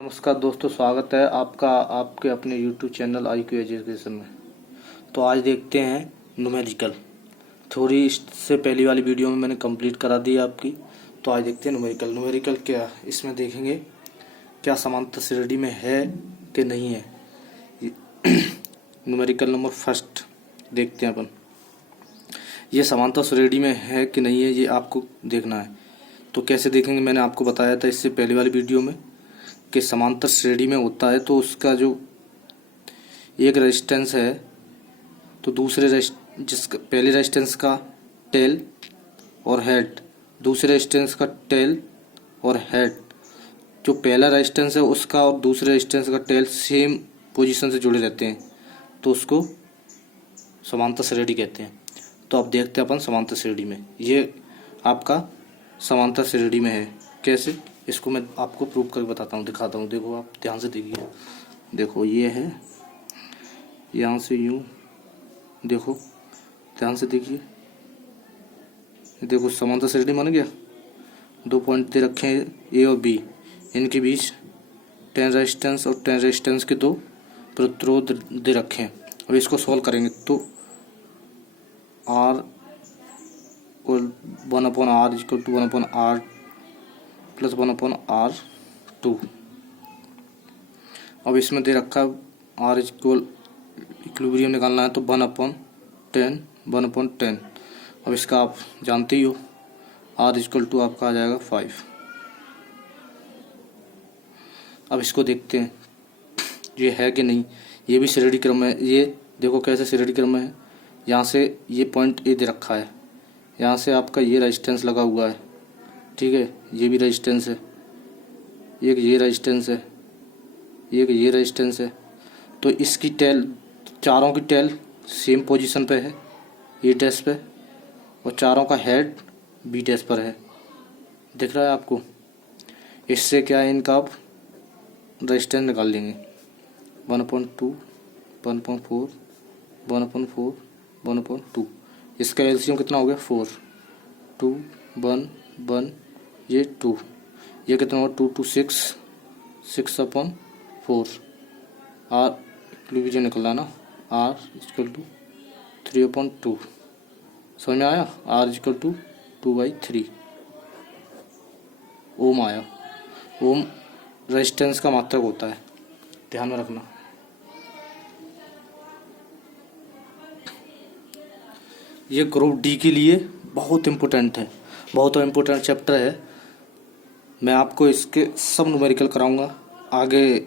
नमस्कार दोस्तों, स्वागत है आपका आपके अपने YouTube चैनल IQ एजुकेशन में। तो आज देखते हैं न्यूमेरिकल थ्योरी। इससे पहली वाली वीडियो में मैंने कंप्लीट करा दी आपकी। तो आज देखते हैं न्यूमेरिकल क्या इसमें देखेंगे, क्या समांतर श्रेणी में है कि नहीं है। न्यूमेरिकल नंबर फर्स्ट देखते हैं अपन। ये समांतर श्रेणी में है कि नहीं है, ये आपको देखना है। तो कैसे देखेंगे, मैंने आपको बताया था इससे पहली वाली वीडियो में कि समांतर श्रेणी में होता है तो उसका जो एक रेजिस्टेंस है तो दूसरे जिसका पहले रेजिस्टेंस का टेल और हेड, दूसरे रेजिस्टेंस का टेल और हेड, जो पहला रेजिस्टेंस है उसका और दूसरे रेजिस्टेंस का टेल सेम पोजीशन से जुड़े रहते हैं तो उसको समांतर श्रेणी कहते हैं। तो अब देखते हैं अपन समांतर श्रेणी में, ये आपका समांतर श्रेणी में है। कैसे, इसको मैं आपको प्रूव करके बताता हूँ, दिखाता हूँ। देखो, आप ध्यान से देखिए। देखो ये है, यहाँ से यूँ देखो, ध्यान से देखिए। देखो समांतर श्रेणी बन गया। दो पॉइंट दे रखे हैं ए और बी, इनके बीच 10 रेजिस्टेंस और 10 रेजिस्टेंस के दो प्रतिरोध दे रखे हैं। अब इसको सॉल्व करेंगे तो R और 1/R equal to 1/R plus 1/R2। अब इसमें दे रखा है R इक्विलिब्रियम निकालना है तो 1/10। अब इसका आप जानते ही हो, R इक्वल टू आपका आ जाएगा 5। अब इसको देखते हैं ये है कि नहीं। ये भी श्रेणी क्रम है। ये देखो कैसे श्रेणी क्रम में है। यहाँ से ये पॉइंट ए दे रखा है, यहाँ से आपका ये रेजिस्टेंस लगा हुआ है, ठीक है। ये भी रेजिस्टेंस है, एक ये रेजिस्टेंस है, एक ये रेजिस्टेंस है। तो इसकी टेल, चारों की टेल सेम पोजीशन पे है, ए डैश पे, और चारों का हेड बी डैश पर है। दिख रहा है आपको। इससे क्या है, इनका आप रेजिस्टेंस निकाल लेंगे। 1/2, 1/4, 1/4, 1/2। इसका एलसीएम कितना हो गया, 4, 2, 1, 1, ये 2, ये कितना होगा 2, 2, 6, 6/4। R इक्विलिब्रियम निकला ना, R इक्वल टू 3/2। समझ में आया। R इक्वल टू 2/3 ओम आया। ओम रेजिस्टेंस का मात्रक होता है, ध्यान में रखना। ये ग्रुप डी के लिए बहुत इम्पोर्टेंट है, बहुत इम्पोर्टेंट चैप्टर है। मैं आपको इसके सब न्यूमेरिकल कराऊंगा, आगे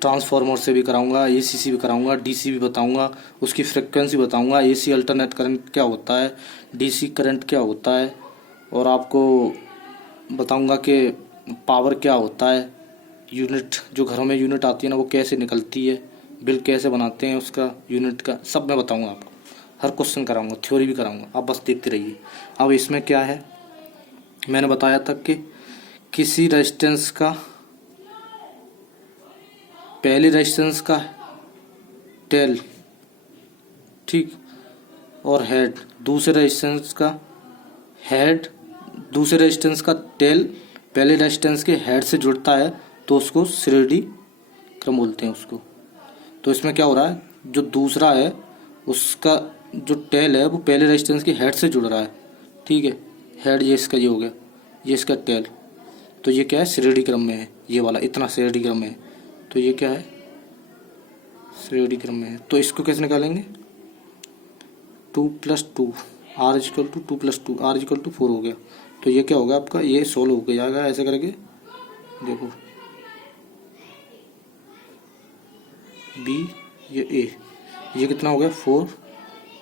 ट्रांसफार्मर से भी कराऊंगा, एसीसी भी कराऊंगा, डीसी भी बताऊंगा, उसकी फ्रिक्वेंसी बताऊंगा, एसी अल्टरनेट करंट क्या होता है, डीसी करंट क्या होता है, और आपको बताऊंगा कि पावर क्या होता है, यूनिट जो घरों में यूनिट आती है ना वो कैसे निकलती है, बिल कैसे बनाते हैं उसका, यूनिट का सब मैं बताऊँगा आपको। हर क्वेश्चन कराऊंगा, थ्योरी भी कराऊंगा, आप बस देखते रहिए। अब इसमें क्या है, मैंने बताया था कि किसी रेजिस्टेंस का, पहले रेजिस्टेंस का टेल, ठीक, और हेड, दूसरे रेजिस्टेंस का हेड, दूसरे रेजिस्टेंस का टेल पहले रेजिस्टेंस के हेड से जुड़ता है तो उसको श्रेणी क्रम बोलते हैं उसको। तो इसमें क्या हो रहा है, जो दूसरा है उसका जो टेल है वो पहले रेजिस्टेंस के हेड से जुड़ रहा है, ठीक है। हेड ये इसका, ये हो गया, ये इसका टेल। तो ये क्या है, श्रेणी क्रम में है, ये वाला इतना श्रेणी क्रम में है। तो ये क्या है, श्रेणी क्रम में है। तो इसको कैसे निकालेंगे, 2+2, R equal to 2+2, R equal to 4 हो गया। तो ये क्या होगा आपका, ये सोल्व हो जाएगा ऐसे करके। देखो B, ये A, ये कितना हो गया 4,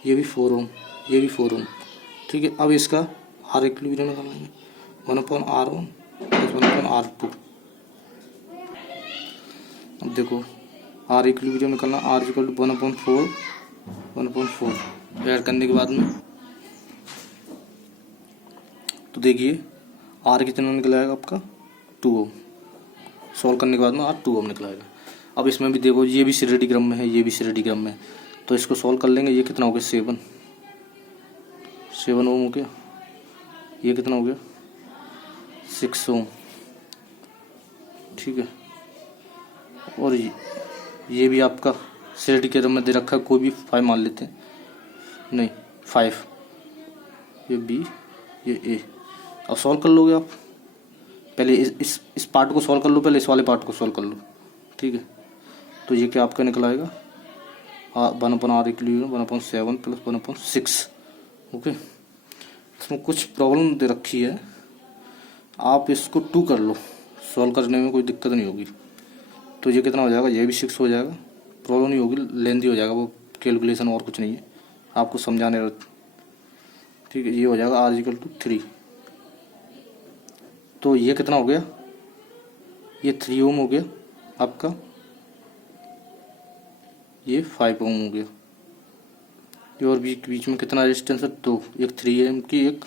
ये भी 4 ओम, ये भी 4 ओम, ठीक है। अब इसका R इक्विलिब्रियम निकालेंगे, 1/R1 प्लस 1/R2। अब देखो R इक्विलिब्रियम निकालना, R इक्वल टू 1/4, 1/4 ऐड करने के बाद में तो देखिए R कितना निकल आएगा आपका, 2 ओम। सॉल्व करने के बाद में R 2 ओम निकल आएगा। अब इसमें भी देखो, ये भी श्रेणी क्रम में है, ये भी श्रेणी क्रम में है। तो इसको सॉल्व कर लेंगे। ये कितना हो गया, 7 ओम हो गया। ये कितना हो गया, 6 ओम, ठीक है। और ये भी आपका सेड के में दे रखा है, कोई भी 5 मान लेते हैं, नहीं 5, ये बी ये ए। अब सॉल्व कर लोगे आप, पहले इस पार्ट को सॉल्व कर लो, पहले इस वाले पार्ट को सॉल्व कर लो, ठीक है। तो ये क्या आपका निकल आएगा 1/r 1/7 प्लस 1/6। ओके, इसमें कुछ प्रॉब्लम दे रखी है, आप इसको 2 कर लो, सॉल्व करने में कोई दिक्कत नहीं होगी। तो ये कितना हो जाएगा, ये भी 6 हो जाएगा, प्रॉब्लम नहीं होगी, लेंथी हो जाएगा वो कैलकुलेशन, और कुछ नहीं है, आपको समझाने, ठीक है। ये हो जाएगा r = 3। तो ये कितना हो गया, ये 3 ओम हो गया आपका, ये 5 ओम हो गया। ये और बीच में कितना रेजिस्टेंस है, 2, एक 3 ओम की, एक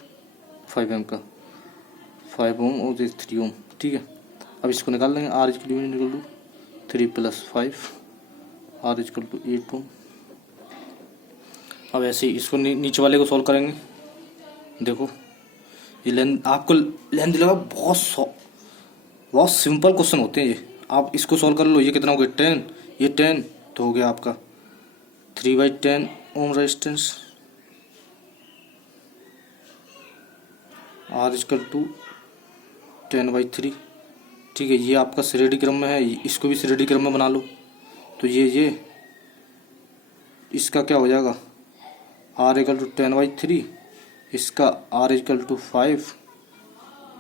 5 ओम का, 5 ओम और एक 3 ओम, ठीक है। अब इसको निकाल लेंगे, r = 3 + 5, r = 8 ओम। अब ऐसे ही इसको नीचे वाले को सॉल्व करेंगे। देखो ये लेंथ, आपको लेंथ लगा, बहुत सिंपल क्वेश्चन होते हैं ये, आप इसको सॉल्व कर लो। ये कितना हो गया 10, ये 10, तो हो गया आपका 3/10 ओम रेजिस्टेंस, r = 10/3, ठीक है। ये आपका श्रेणी क्रम में है, इसको भी श्रेणी क्रम में बना लो। तो ये इसका क्या हो जाएगा, r = 10/3, इसका r = 5,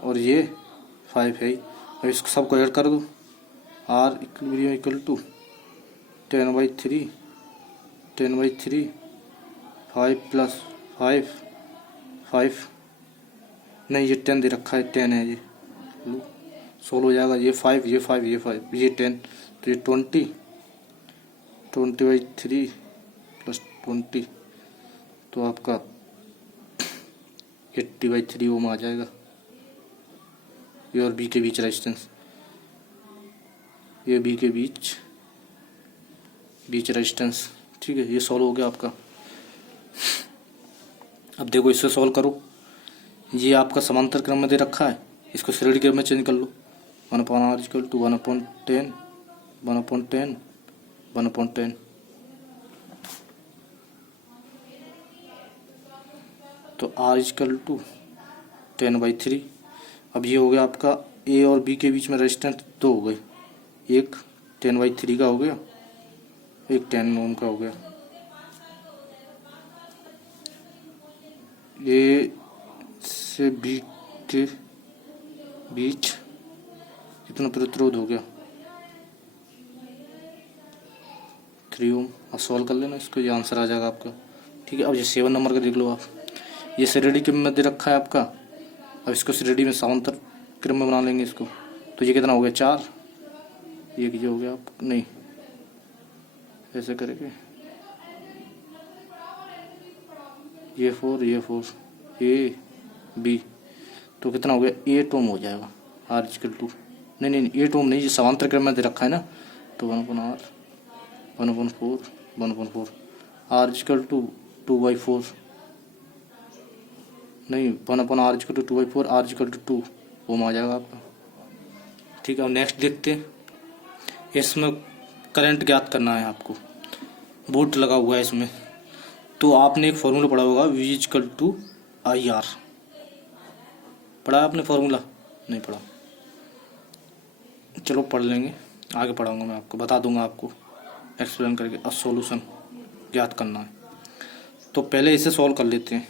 और ये 5 है। अब इसको सबको ऐड कर दो, r = 10/3, 5 + 5, नहीं ये 10 दे रखा है, 10 है, ये लो सोल्व हो जाएगा। ये 5, ये 5, ये 5, ये 10, तो ये 20/3 + 20, तो आपका 80/3 ओम आ जाएगा। ये और बी के बीच रेजिस्टेंस, ये बी के बीच रेजिस्टेंस, ठीक है। ये सॉल्व हो गया आपका। अब देखो इससे सॉल्व करो, ये आपका समांतर क्रम में दे रखा है, इसको श्रेणी क्रम में चेंज कर लो। 1/r = 1/10, 1/10, 1/10, तो r = 10/3। अब ये हो गया आपका ए और बी के बीच में रेजिस्टेंस 2 हो गए, एक 10/3 का हो गया, एक 10 ओम का हो गया। ए से बी के बीच कितना प्रतिरोध हो गया, 3 ओम। अब सॉल्व कर लेना इसको, ये आंसर आ जाएगा आपका, ठीक है। अब ये 7 नंबर का देख लो आप, ये श्रेणी क्रम में दे रखा है आपका। अब इसको श्रेणी में समांतर क्रम में बना लेंगे इसको। तो ये कितना हो गया 4, ये हो गया आप, नहीं ऐसे करेंगे, ये 4, ये 4, ए बी, तो कितना हो गया 8 ओम हो जाएगा। r = नहीं 8 ओम नहीं, ये समांतर क्रम में दे रखा है ना, तो 1/r 1/4, 1/4, r = 2/4, नहीं 1/r = 2/4, r = 2 ओम आ जाएगा आपका, ठीक है। अब नेक्स्ट देखते हैं, इसमें करंट ज्ञात करना है आपको, वोल्ट लगा हुआ है इसमें। तो आपने एक फॉर्मूला पढ़ा होगा, V = IR, पढ़ा है आपने फॉर्मूला, नहीं पढ़ा, चलो पढ़ लेंगे, आगे पढ़ाऊंगा मैं आपको, बता दूंगा आपको एक्सप्लेन करके। अब सॉल्यूशन ज्ञात करना है, तो पहले इसे सॉल्व कर लेते हैं।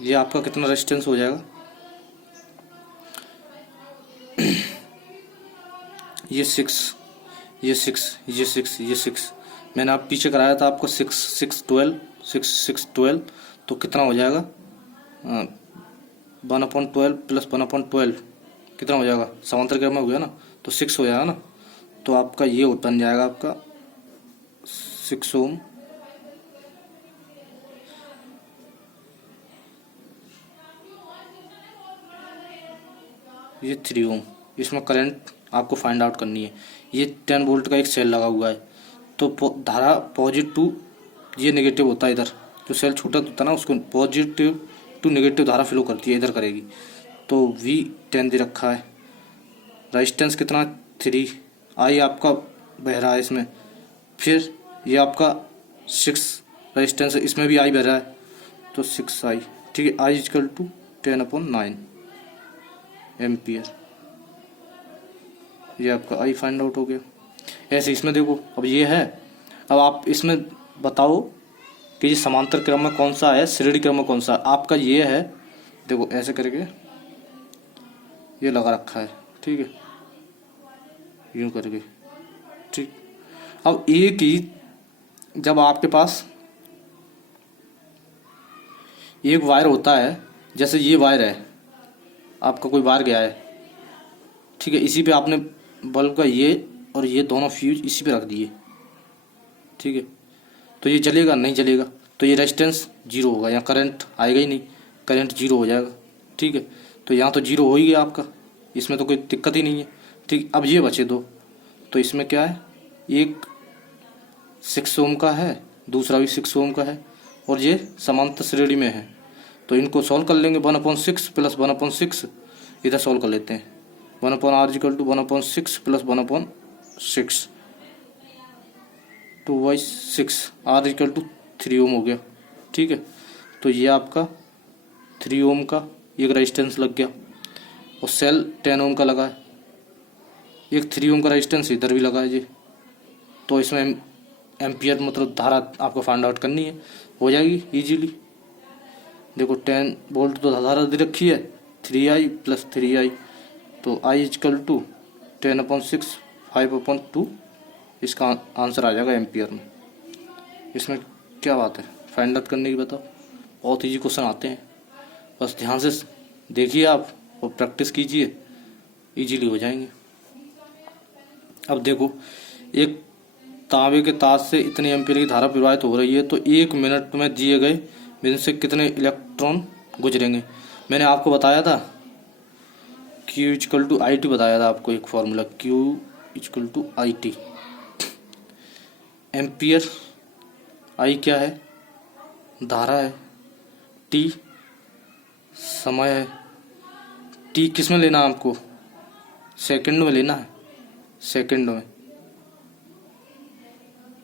ये आपका कितना रेजिस्टेंस हो जाएगा, ये 6, ये 6, ये 6, ये 6, मैंने आप पीछे कराया था आपको 6, 6, 12, 6, 6, 12, तो कितना हो जाएगा 1/12 + 1/12 कितना हो जाएगा, समांतर क्रम में हो गया ना, तो 6 हो जाएगा ना। तो आपका ये बन जाएगा आपका 6 ओम, ये 3 ओम। इसमें करंट आपको फाइंड आउट करनी है। ये 10 वोल्ट का एक सेल लगा हुआ है, तो धारा पॉजिटिव, ये नेगेटिव होता है इधर, जो सेल छोटा होता है ना उसको पॉजिटिव टू नेगेटिव धारा फ्लो करती है, इधर करेगी। तो V10 दे रखा है, रेजिस्टेंस कितना 3 आई आपका बह रहा है इसमें। फिर ये आपका 6 रेजिस्टेंस है, इसमें भी आई बह रहा है तो 6 आई, ठीक है। आई इजकल टू 10/9 एम्पियर, ये आपका आई फाइंड आउट हो गया। ऐसे इसमें देखो, अब ये है, अब आप इसमें बताओ कि ये समांतर क्रम में कौन सा है, श्रेणी क्रम में कौन सा है। आपका ये है, देखो ऐसे करके ये लगा रखा है, ठीक है, यूं करके, ठीक। अब एक ही, जब आपके पास एक वायर होता है, जैसे ये वायर है, आपका कोई वायर गया है, ठीक है, इसी पे आपने बल्ब का ये और ये दोनों फ्यूज इसी पे रख दिए, ठीक है, तो ये जलेगा नहीं जलेगा, तो ये रेजिस्टेंस 0 होगा, यहाँ करंट आएगा ही नहीं, करंट 0 हो जाएगा, ठीक है। तो यहाँ तो 0 हो ही गया आपका, इसमें तो कोई दिक्कत ही नहीं है, ठीक। अब ये बचे दो, तो इसमें क्या है, एक 6 ओम का है, दूसरा भी 6 ओम का है, और ये समांतर श्रेणी में है, तो इनको सॉल्व कर लेंगे। 1/6 प्लस 1/6 इधर सॉल्व कर लेते हैं। 1/r equal to 1/6 plus 1/6 2/6, r equal to 3 ohm हो गया, ठीक है। तो ये आपका 3 ओम का एक रेजिस्टेंस लग गया, और सेल 10 ओम का लगा है, एक 3 ओम का रेजिस्टेंस इधर भी लगा है जी। तो इसमें एम्पियर मतलब धारा आपको फाइंड आउट करनी है, हो जाएगी इजीली। देखो 10 वोल्ट तो धारा दे रखी है, 3i प्लस 3i, तो i इजकल टू 10/6 5/2, इसका आंसर आ जाएगा एम्पियर में। इसमें क्या बात है फाइंड आउट करने की, बताओ, बहुत ईजी क्वेश्चन आते हैं, बस ध्यान से देखिए आप और प्रैक्टिस कीजिए, इजीली हो जाएंगे। अब देखो, एक तांबे के तार से इतनी एम्पीयर की धारा प्रवाहित हो रही है, तो 1 मिनट में दिए गए बिंदु से कितने इलेक्ट्रॉन गुजरेंगे। मैंने आपको बताया था Q इक्वल टू IT, बताया था आपको एक formula, Q equal to IT। Ampere, I क्या है, धारा है, T समय है। T किस में लेना है आपको, सेकंड में लेना है, सेकंड में।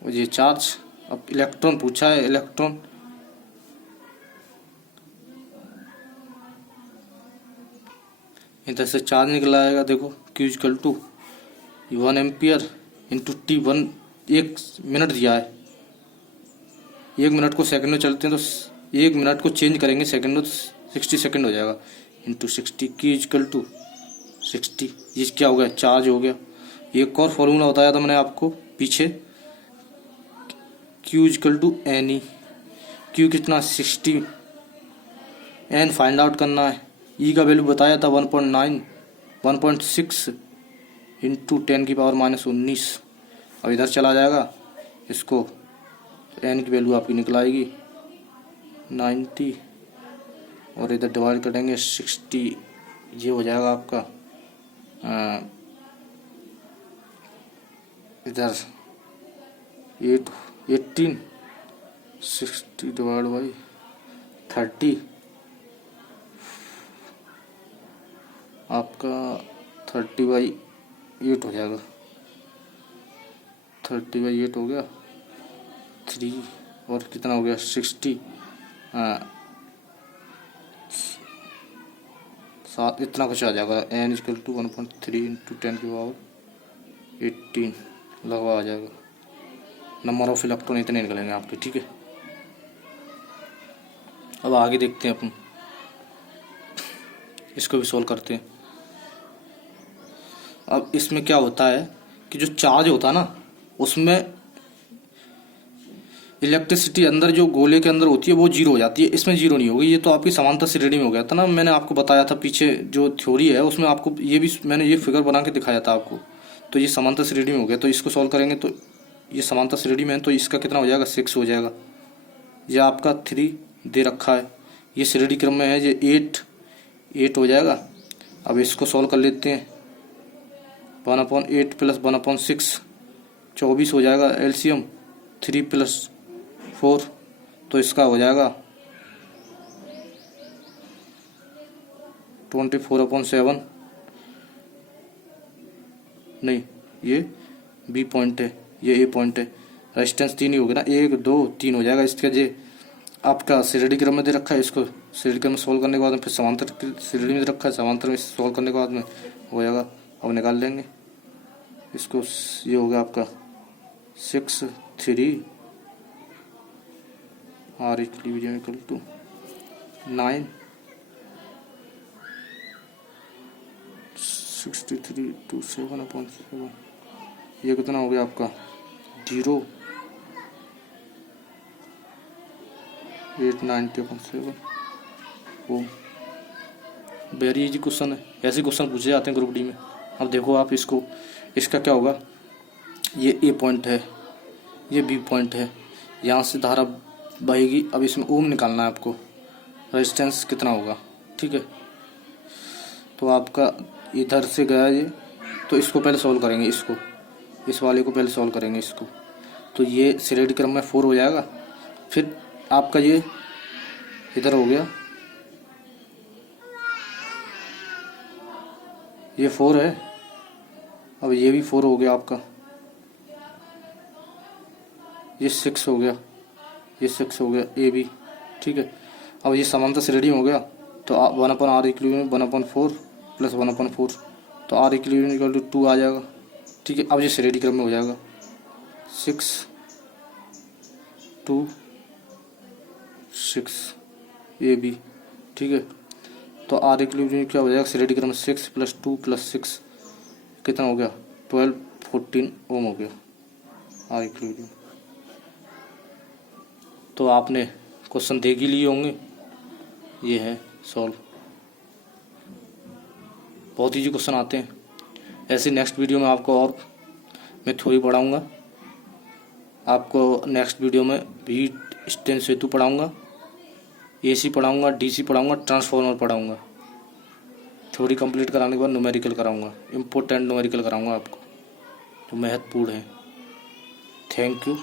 और ये चार्ज, अब इलेक्ट्रॉन पूछा है, इलेक्ट्रॉन इधर से चार्ज निकल आएगा। देखो Q equal to 1 ampere into T, 1 minute दिया है, 1 मिनट को सेकंड में चलते हैं तो 1 मिनट को चेंज करेंगे सेकंड में तो 60 सेकंड हो जाएगा, इंटू 60, Q इक्वल टू 60, ये क्या हो गया, चार्ज हो गया। एक और फॉर्मूला बताया था मैंने आपको पीछे, Q equal to NE, Q कितना 60, N फाइंड आउट करना है, E का वैल्यू बताया था 1.6 इंटू 10⁻⁻19। अब इधर चला जाएगा इसको, N की वैल्यू आपकी निकल आएगी 90, और इधर डिवाइड करेंगे 60, ये हो जाएगा आपका इधर 18, 60 डिवाइड बाई 30, आपका 30/8 हो जाएगा, 30/8 हो गया, 3 और कितना हो गया 60, 7, इतना कुछ आ जाएगा। N इक्वल टू 1.3 इंटू 10⁻18 लगवा आ जाएगा। नंबर ऑफ इलेक्ट्रॉन इतने निकलेंगे आपके, ठीक है। अब आगे देखते हैं अपन, इसको भी सोल्व करते हैं। अब इसमें क्या होता है कि जो चार्ज होता है ना, उसमें इलेक्ट्रिसिटी अंदर जो गोले के अंदर होती है वो 0 हो जाती है, इसमें 0 नहीं होगी। ये तो आपकी समांतर श्रेणी में हो गया था ना, मैंने आपको बताया था पीछे जो थ्योरी है उसमें, आपको ये भी मैंने ये फिगर बना के दिखाया था आपको। तो ये समांतर श्रेणी में हो गया, तो इसको सॉल्व करेंगे तो ये समांतर श्रेणी में है, तो इसका कितना हो जाएगा 6 हो जाएगा। ये आपका 3 दे रखा है, ये श्रेणी क्रम में है, ये 8 हो जाएगा। अब इसको सॉल्व कर लेते हैं, 1/8 प्लस 1/6 24 हो जाएगा एलसीएम, 3 + 4, तो इसका हो जाएगा 24/7 नहीं, ये बी पॉइंट है, ये ए पॉइंट है। रेजिस्टेंस 3 ही हो गया ना, 1 2 3 हो जाएगा। इसका जे आपका श्रेणी क्रम में दे रखा है, इसको श्रेणी क्रम में सोल्व करने के बाद में फिर समांतर श्रेणी में दे रखा है, समांतर में सोल्व करने के बाद में हो जाएगा। अब निकाल लेंगे इसको। ये हो गया आपका 6 3 R equilibrium equal to 9 63 to 7/7। ये कितना हो गया आपका 0 890/7 ओम। वेरी इजी क्वेश्चन है, ऐसे क्वेश्चन पूछे जाते हैं ग्रुप डी में। अब देखो आप इसको, इसका क्या होगा, ये ए पॉइंट है, ये बी पॉइंट है, यहाँ से धारा बहेगी। अब इसमें ओम निकालना है आपको, रेजिस्टेंस कितना होगा, ठीक है। तो आपका इधर से गया ये, तो इसको पहले सॉल्व करेंगे, इसको इस वाले को पहले सॉल्व करेंगे इसको। तो ये श्रेणी क्रम में 4 हो जाएगा। फिर आपका ये इधर हो गया, ये 4 है। अब ये भी 4 हो गया आपका, ये 6 हो गया, ये 6 हो गया ए बी, ठीक है। अब ये समांतर श्रेणी हो गया, तो 1/r इक्विलिब्रियम 1/4 प्लस 1/4, तो आर इक्विलिब्रियम इक्वल टू 2 आ जाएगा, ठीक है। अब ये श्रेणी क्रम में हो जाएगा 6 2 6 ए बी, ठीक है। तो आर इक्विलिब्रियम क्या हो जाएगा, श्रेणी क्रम में 6 + 2 + 6 कितना हो गया 12 14 ओम हो गया आर इक्विलिब्रियम। तो आपने क्वेश्चन देख ही लिए होंगे, ये है सॉल्व। बहुत ईजी क्वेश्चन आते हैं। ऐसे नेक्स्ट वीडियो में आपको और मैं थ्योरी पढ़ाऊँगा, आपको नेक्स्ट वीडियो में भी स्टेन सेतु पढ़ाऊँगा, एसी पढ़ाऊँगा, डीसी पढ़ाऊँगा, ट्रांसफार्मर पढ़ाऊँगा। थ्योरी कंप्लीट कराने के बाद न्यूमेरिकल कराऊँगा, इम्पोर्टेंट न्यूमेरिकल कराऊँगा आपको, तो महत्वपूर्ण है। Thank you.